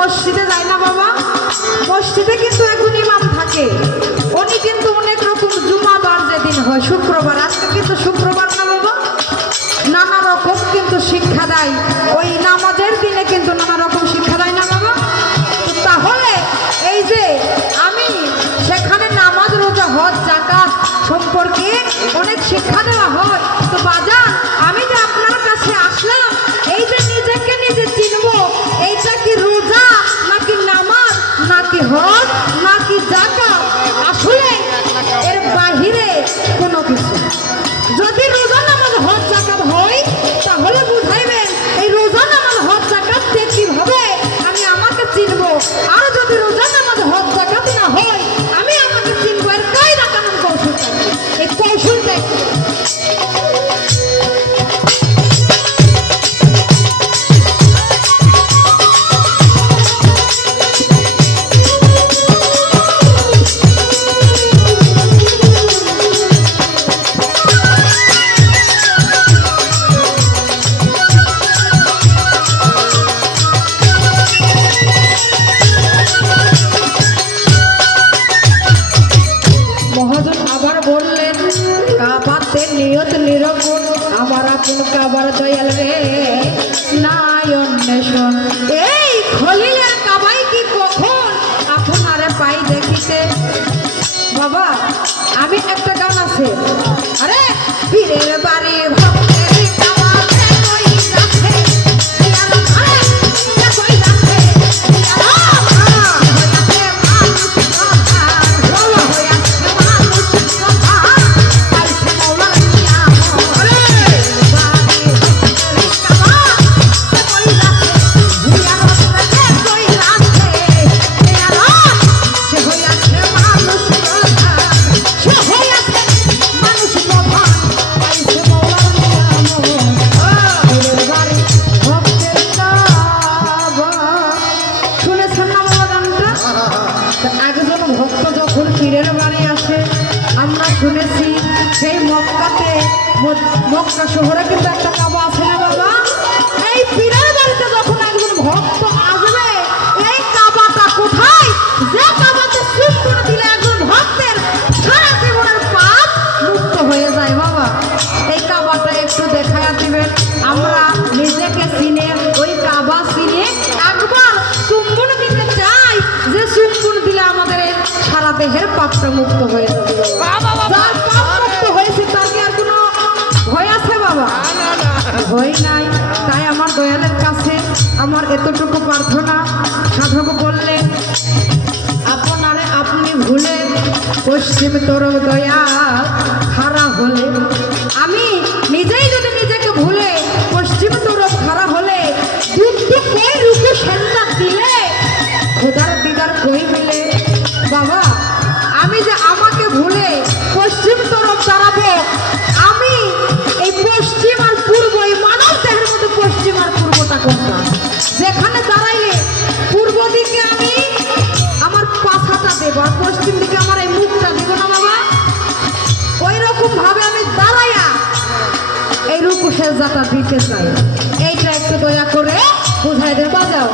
মসজিদে যায় না বাবা। মসজিদে কিন্তু এখন ইমাম থাকে। উনি কিন্তু অনেক রকম জুমাবার যেদিন হয়, শুক্রবার। আজকে কিন্তু শুক্রবার কাবার অন্বেষণ এই খলিলের কাবাই কি কখন? আপনারে পাই দেখিতে। বাবা, আমি একটা গান আছে। আরে, পীরের মক্কা শহরে কিন্তু একটা কাবা আছে না বাবা? এই পীরের বাড়িতে যখন একজন ভক্ত আসবে, এই কাবাটা কোথায়? যে কাবাতে সুখ করে দিলে একজন ভক্তের সারা জীবনের পাপ মুক্ত হয়ে যায় বাবা। এই কাবাটা একটু দেখা দিবেন। আমরা নিজেকে চিনে, ওই কাবা চিনে একবার চুম্বন দিতে চাই। যে চুম্বন দিলে আমাদের সারা দেহের পাপটা মুক্ত হয়ে যায় হয় নাই। তাই আমার দয়ালের কাছে আমার এতটুকু প্রার্থনা। সাধক বললে, আপনারে আপনি ভুলে পশ্চিম তরফ দয়া দিতে চাই। এই একটু দয়া করে বোঝাই দেবো যাও